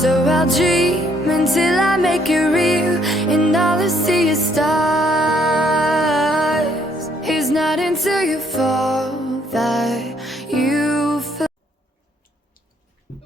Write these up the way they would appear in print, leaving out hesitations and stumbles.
So I'll dream until I make it real, and all I see is stars. It's not until you fall that you feel.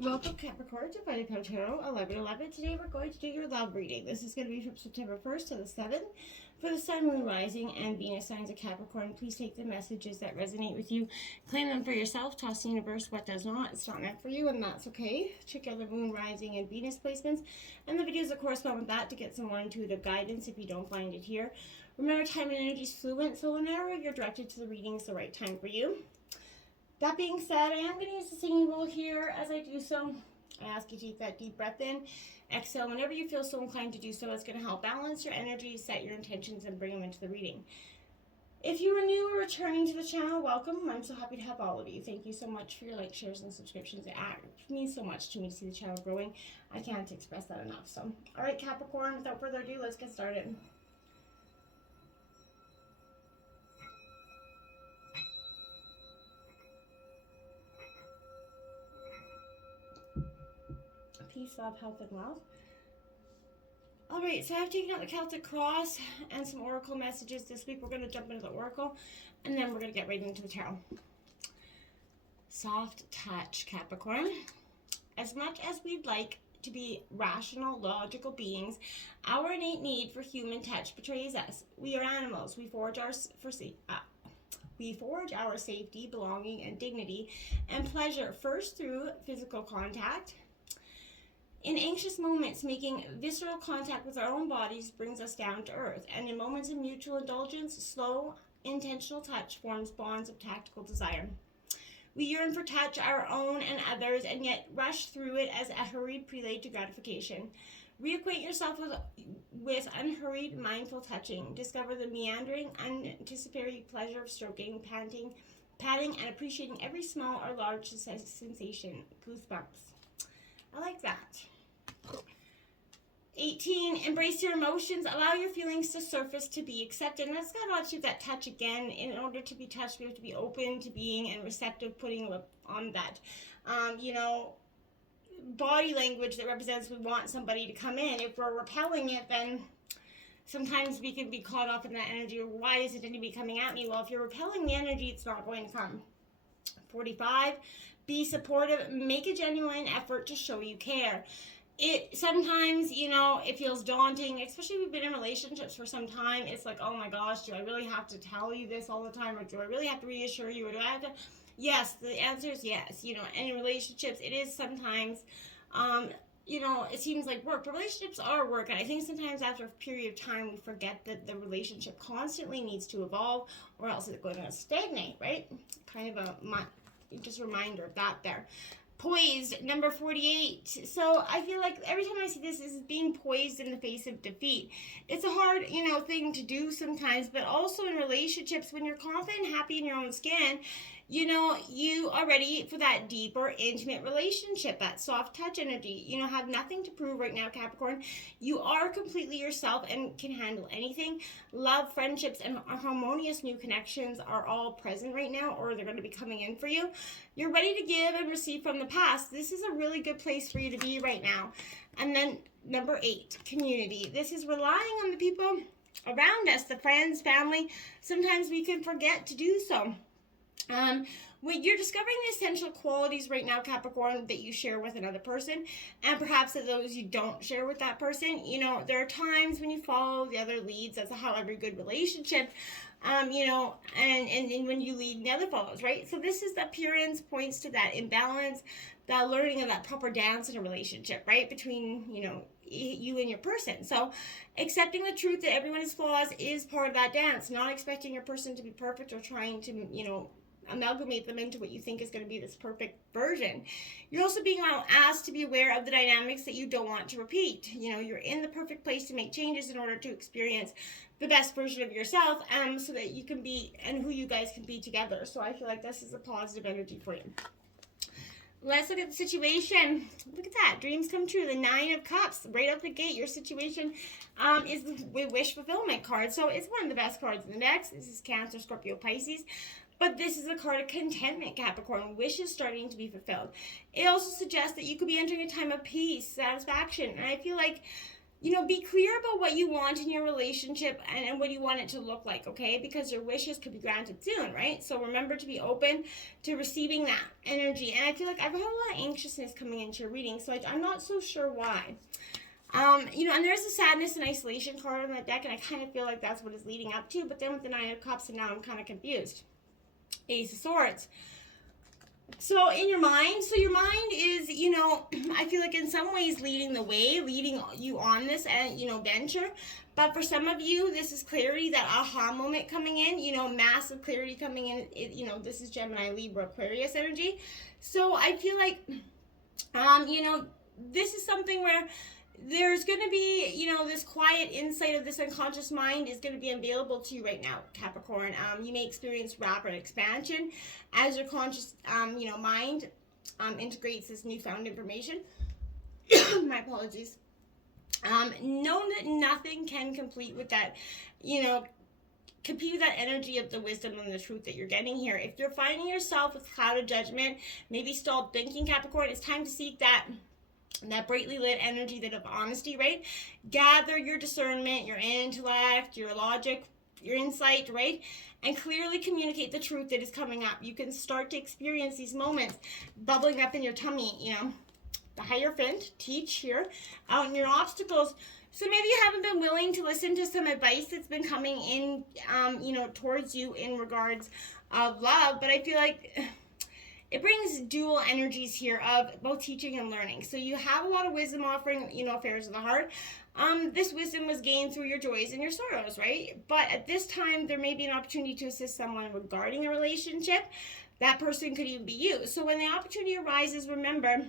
Welcome, Capricorn, to Fighting Card Tarot 11/11. Today we're going to do your love reading. This is going to be from September 1st to the 7th. For the Sun, Moon, Rising, and Venus signs of Capricorn, please take the messages that resonate with you. Claim them for yourself. Toss the universe what does not. It's not meant for you, and that's okay. Check out the Moon, Rising, and Venus placements and the videos that correspond with that to get some more intuitive guidance if you don't find it here. Remember, time and energy is fluent, so whenever you're directed to the reading, it's the right time for you. That being said, I am going to use the singing bowl here. As I do so, I ask you to take that deep breath in. Exhale whenever you feel so inclined to do so. It's going to help balance your energy, set your intentions, and bring them into the reading. If you are new or returning to the channel, welcome. I'm so happy to have all of you. Thank you so much for your likes, shares, and subscriptions. It means so much to me to see the channel growing. I can't express that enough. So, all right, Capricorn, without further ado, let's get started. Peace, love, health, and wealth. Alright, so I've taken out the Celtic Cross and some oracle messages this week. We're going to jump into the oracle, and then we're going to get right into the tarot. Soft touch, Capricorn. As much as we'd like to be rational, logical beings, our innate need for human touch betrays us. We are animals. We forge our safety, belonging, and dignity and pleasure first through physical contact. In anxious moments, making visceral contact with our own bodies brings us down to earth, and in moments of mutual indulgence, slow, intentional touch forms bonds of tactical desire. We yearn for touch, our own and others, and yet rush through it as a hurried prelude to gratification. Reacquaint yourself with unhurried, mindful touching. Discover the meandering, unanticipatory pleasure of stroking, patting, and appreciating every small or large sensation. Goosebumps. I like that. 18, embrace your emotions. Allow your feelings to surface, to be accepted. And that's got a lot to do with that touch again. In order to be touched, we have to be open to being and receptive, putting on that, body language that represents we want somebody to come in. If we're repelling it, then sometimes we can be caught up in that energy. Why isn't anybody coming at me? Well, if you're repelling the energy, it's not going to come. 45, be supportive. Make a genuine effort to show you care. It sometimes, it feels daunting, especially if you've been in relationships for some time. It's like, oh my gosh, do I really have to tell you this all the time, or do I really have to reassure you, or do I have to? Yes, the answer is yes. And in relationships, it is sometimes, it seems like work, but relationships are work. And I think sometimes after a period of time, we forget that the relationship constantly needs to evolve, or else it's going to stagnate, right? Kind of just a reminder of that there. Poised, number 48. So I feel like every time I see this is being poised in the face of defeat. It's a hard, thing to do sometimes, but also in relationships, when you're confident, happy in your own skin, you are ready for that deeper, intimate relationship, that soft touch energy. Have nothing to prove right now, Capricorn. You are completely yourself and can handle anything. Love, friendships, and harmonious new connections are all present right now, or they're going to be coming in for you. You're ready to give and receive from the past. This is a really good place for you to be right now. And then number 8, community. This is relying on the people around us, the friends, family. Sometimes we can forget to do so. When you're discovering the essential qualities right now, Capricorn, that you share with another person, and perhaps that those you don't share with that person, there are times when you follow the other leads. That's how every good relationship, and when you lead, the other follows, right? So this is the appearance points to that imbalance, that learning of that proper dance in a relationship, right? Between, you and your person. So accepting the truth that everyone is flaws is part of that dance, not expecting your person to be perfect or trying to, amalgamate them into what you think is going to be this perfect version. You're also being asked to be aware of the dynamics that you don't want to repeat. You're in the perfect place to make changes in order to experience the best version of yourself, so that you can be, and who you guys can be together. So I feel like this is a positive energy for you. Let's look at the situation. Look at that. Dreams come true. The 9 of Cups. Right out the gate, your situation is the wish fulfillment card. So it's one of the best cards in the decks. This is Cancer, Scorpio, Pisces. But this is a card of contentment, Capricorn. Wishes starting to be fulfilled. It also suggests that you could be entering a time of peace, satisfaction. And I feel like, be clear about what you want in your relationship and what you want it to look like, okay? Because your wishes could be granted soon, right? So remember to be open to receiving that energy. And I feel like I've had a lot of anxiousness coming into your reading, so I'm not so sure why. And there's a sadness and isolation card on that deck, and I kind of feel like that's what it's leading up to. But then with the Nine of Cups, and now I'm kind of confused. Ace of Swords. So in your mind, your mind is, I feel like in some ways leading the way, leading you on this, venture. But for some of you, this is clarity, that aha moment coming in, massive clarity coming in. This is Gemini, Libra, Aquarius energy. So I feel like, this is something where there's going to be, this quiet insight of this unconscious mind is going to be available to you right now, Capricorn. You may experience rapid expansion as your conscious, mind integrates this newfound information. My apologies. Know that nothing can compete with that, compete with that energy of the wisdom and the truth that you're getting here. If you're finding yourself with clouded judgment, maybe stalled thinking, Capricorn, it's time to seek that brightly lit energy, that of honesty, right? Gather your discernment, your intellect, your logic, your insight, right? And clearly communicate the truth that is coming up. You can start to experience these moments bubbling up in your tummy, The Hierophant, teach here, out in your obstacles. So maybe you haven't been willing to listen to some advice that's been coming in, towards you in regards of love. But I feel like it brings dual energies here of both teaching and learning. So you have a lot of wisdom offering, affairs of the heart. This wisdom was gained through your joys and your sorrows, right? But at this time, there may be an opportunity to assist someone regarding a relationship. That person could even be you. So when the opportunity arises, remember,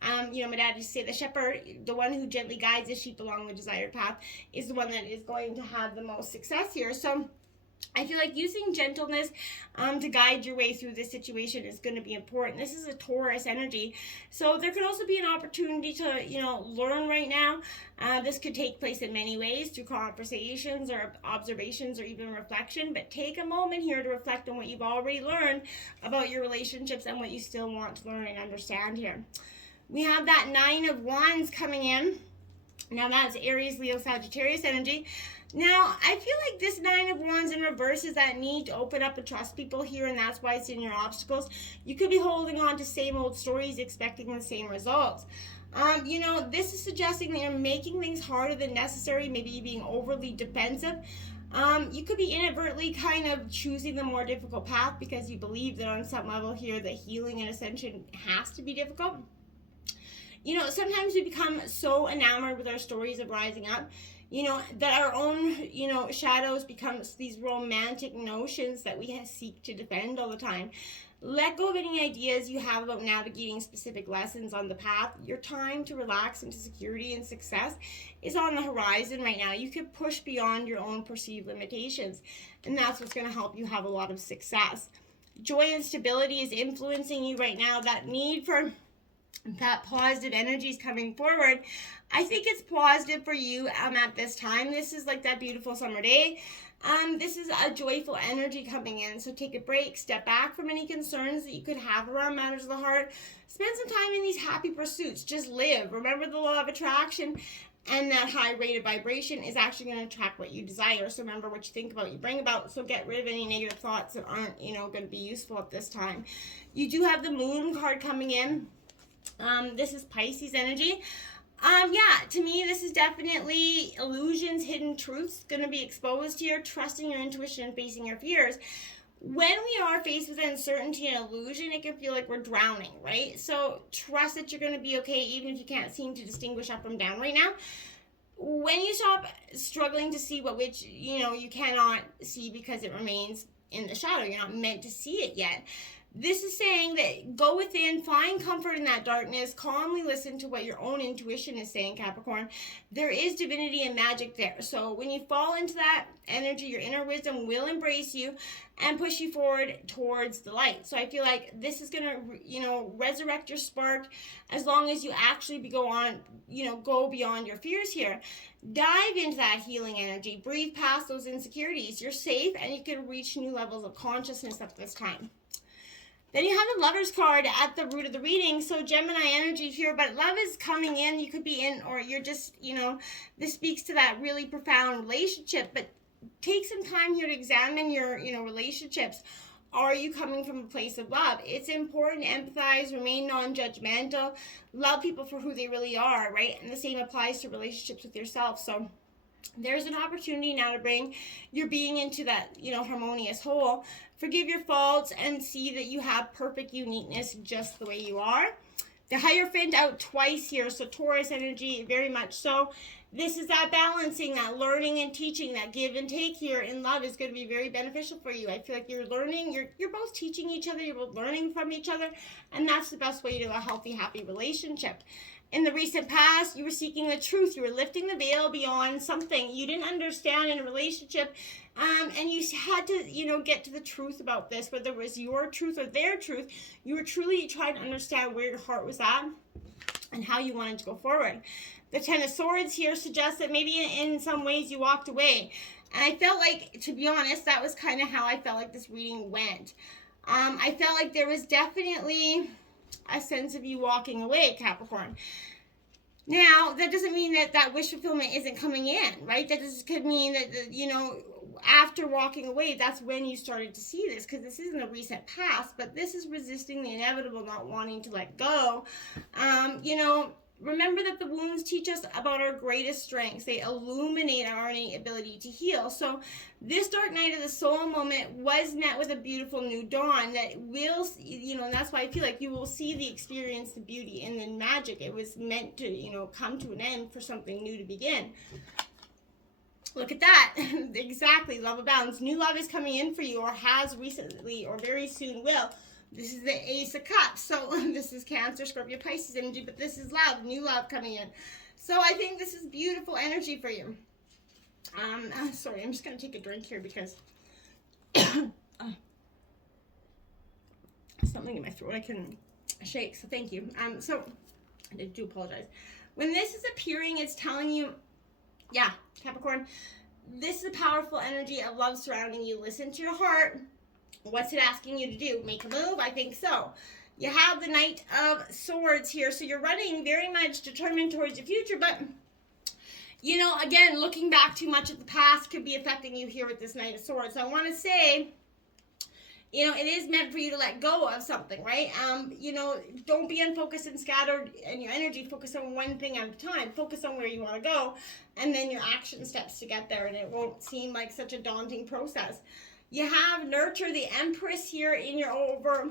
my dad used to say the shepherd, the one who gently guides the sheep along the desired path, is the one that is going to have the most success here. So I feel like using gentleness to guide your way through this situation is going to be important. This is a Taurus energy. So there could also be an opportunity to, learn right now. This could take place in many ways, through conversations or observations or even reflection. But take a moment here to reflect on what you've already learned about your relationships and what you still want to learn and understand here. We have that Nine of Wands coming in. Now that's Aries, Leo, Sagittarius energy. Now, I feel like this Nine of Wands in reverse is that need to open up and trust people here, and that's why it's in your obstacles. You could be holding on to same old stories, expecting the same results. This is suggesting that you're making things harder than necessary, maybe being overly defensive. You could be inadvertently kind of choosing the more difficult path because you believe that on some level here that healing and ascension has to be difficult. Sometimes we become so enamored with our stories of rising up, that our own, shadows become these romantic notions that we seek to defend all the time. Let go of any ideas you have about navigating specific lessons on the path. Your time to relax into security and success is on the horizon right now. You can push beyond your own perceived limitations, and that's what's going to help you have a lot of success. Joy and stability is influencing you right now. That need for that positive energy is coming forward. I think it's positive for you at this time. This is like that beautiful summer day. This is a joyful energy coming in. So take a break, step back from any concerns that you could have around matters of the heart. Spend some time in these happy pursuits. Just live. Remember the law of attraction, and that high rate of vibration is actually going to attract what you desire. So remember, what you think about, you bring about. So get rid of any negative thoughts that aren't, going to be useful at this time. You do have the Moon card coming in. This is Pisces energy. To me, this is definitely illusions, hidden truths going to be exposed here. Trusting your intuition and facing your fears. When we are faced with uncertainty and illusion, it can feel like we're drowning, right? So trust that you're going to be okay, even if you can't seem to distinguish up from down right now. When you stop struggling to see which you cannot see because it remains in the shadow, you're not meant to see it yet. This is saying that go within, find comfort in that darkness, calmly listen to what your own intuition is saying, Capricorn. There is divinity and magic there. So when you fall into that energy, your inner wisdom will embrace you and push you forward towards the light. So I feel like this is going to, resurrect your spark as long as you actually go beyond your fears here. Dive into that healing energy. Breathe past those insecurities. You're safe and you can reach new levels of consciousness at this time. Then you have the Lover's card at the root of the reading. So Gemini energy here, but love is coming in. You could be in, or you're just, this speaks to that really profound relationship. But take some time here to examine your, relationships. Are you coming from a place of love? It's important to empathize, remain non-judgmental, love people for who they really are, right? And the same applies to relationships with yourself. So there's an opportunity now to bring your being into that, harmonious whole. Forgive your faults and see that you have perfect uniqueness just the way you are. The Hierophant out twice here, so Taurus energy, very much so. This is that balancing, that learning and teaching, that give and take here in love is going to be very beneficial for you. I feel like you're learning, you're both teaching each other, you're both learning from each other, and that's the best way to a healthy, happy relationship. In the recent past, you were seeking the truth. You were lifting the veil beyond something you didn't understand in a relationship, and you had to, get to the truth about this, whether it was your truth or their truth. You were truly trying to understand where your heart was at and how you wanted to go forward. The Ten of Swords here suggests that maybe in some ways you walked away. And I felt like, to be honest, that was kind of how I felt like this reading went. I felt like there was definitely a sense of you walking away, Capricorn. Now, that doesn't mean that wish fulfillment isn't coming in, right? That just could mean that, after walking away, that's when you started to see this, because this isn't a recent past, but this is resisting the inevitable, not wanting to let go. Remember that the wounds teach us about our greatest strengths. They illuminate our innate ability to heal. So this dark night of the soul moment was met with a beautiful new dawn that will, and that's why I feel like you will see the experience, the beauty, and the magic. It was meant to, come to an end for something new to begin. Look at that. Exactly. Love abounds. New love is coming in for you, or has recently, or very soon will. This is the Ace of Cups. So this is Cancer, Scorpio, Pisces energy, but this is love, new love coming in. So I think this is beautiful energy for you. Sorry, I'm just going to take a drink here because something in my throat I couldn't shake. So thank you. So I do apologize. When this is appearing, it's telling you, yeah, Capricorn, this is a powerful energy of love surrounding you. Listen to your heart. What's it asking you to do? Make a move? I think so. You have the Knight of Swords here, so you're running very much determined towards your future, but, again, looking back too much at the past could be affecting you here with this Knight of Swords. So I want to say, it is meant for you to let go of something, right? Don't be unfocused and scattered and your energy. Focus on one thing at a time. Focus on where you want to go, and then your action steps to get there, and it won't seem like such a daunting process. You have Nurture, the Empress here in your overall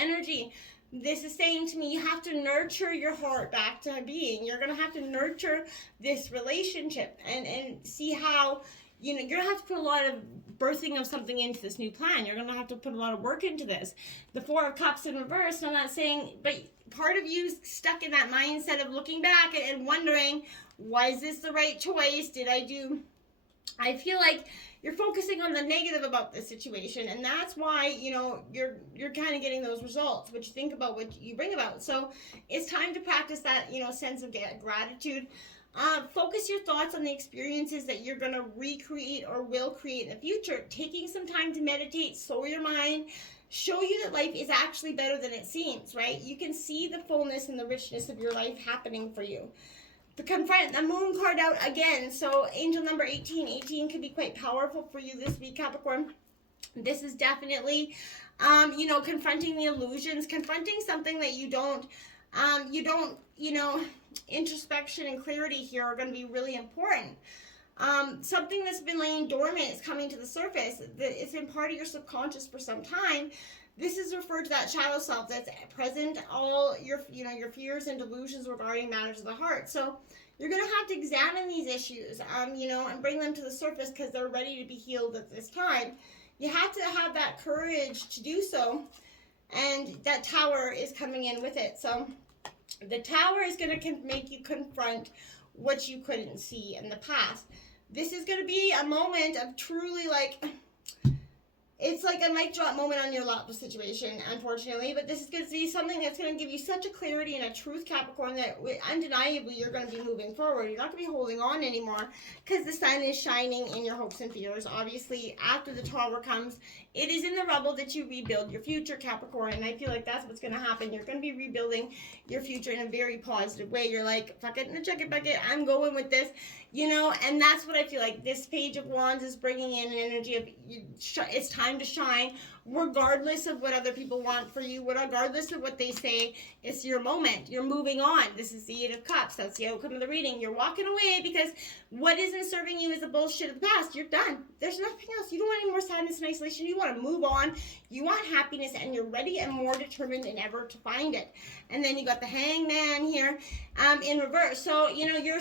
energy. This is saying to me, you have to nurture your heart back to being. You're going to have to nurture this relationship and see how, you're going to have to put a lot of birthing of something into this new plan. You're going to have to put a lot of work into this. The Four of Cups in reverse, I'm not saying, but part of you stuck in that mindset of looking back and wondering, was this the right choice? I feel like you're focusing on the negative about this situation, and that's why, you're kind of getting those results, what you think about, what you bring about. So it's time to practice that, sense of gratitude. Focus your thoughts on the experiences that you're going to recreate or will create in the future. Taking some time to meditate, slow your mind, show you that life is actually better than it seems, right? You can see the fullness and the richness of your life happening for you. To confront the Moon card out again. So angel number 18. 18 can be quite powerful for you this week, Capricorn. This is definitely, confronting the illusions, confronting something that you don't, introspection and clarity here are going to be really important. Something that's been laying dormant is coming to the surface. It's been part of your subconscious for some time. This is referred to that shadow self that's present, all your fears and delusions regarding matters of the heart. So you're going to have to examine these issues, and bring them to the surface because they're ready to be healed at this time. You have to have that courage to do so. And that Tower is coming in with it. So the Tower is going to make you confront what you couldn't see in the past. This is going to be a moment of truly, like, it's like a mic drop moment on your lap situation, unfortunately. But this is going to be something that's going to give you such a clarity and a truth, Capricorn, that undeniably you're going to be moving forward. You're not going to be holding on anymore because the sun is shining in your hopes and fears. Obviously, after the Tower comes, it is in the rubble that you rebuild your future, Capricorn. And I feel like that's what's going to happen. You're going to be rebuilding your future in a very positive way. You're like, fuck it in the chicken bucket. I'm going with this. You know, and that's what I feel like. This Page of Wands is bringing in an energy of it's time to shine, regardless of what other people want for you, regardless of what they say. It's your moment. You're moving on. This is the Eight of Cups. That's the outcome of the reading. You're walking away because what isn't serving you is the bullshit of the past. You're done. There's nothing else. You don't want any more sadness and isolation. You want to move on. You want happiness, and you're ready and more determined than ever to find it. And then you got the Hangman here in reverse. So, you know, you're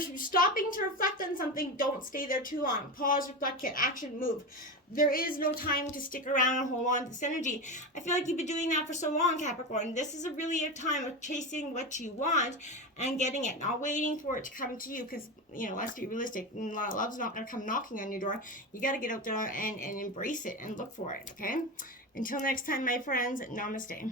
stopping to reflect on something. Don't stay there too long. Pause, reflect, get action, move. There is no time to stick around and hold on to this energy. I feel like you've been doing that for so long, Capricorn. This is really a time of chasing what you want and getting it, not waiting for it to come to you, because, you know, let's be realistic. Love's not going to come knocking on your door. You got to get out there and embrace it and look for it, okay? Until next time, my friends, namaste.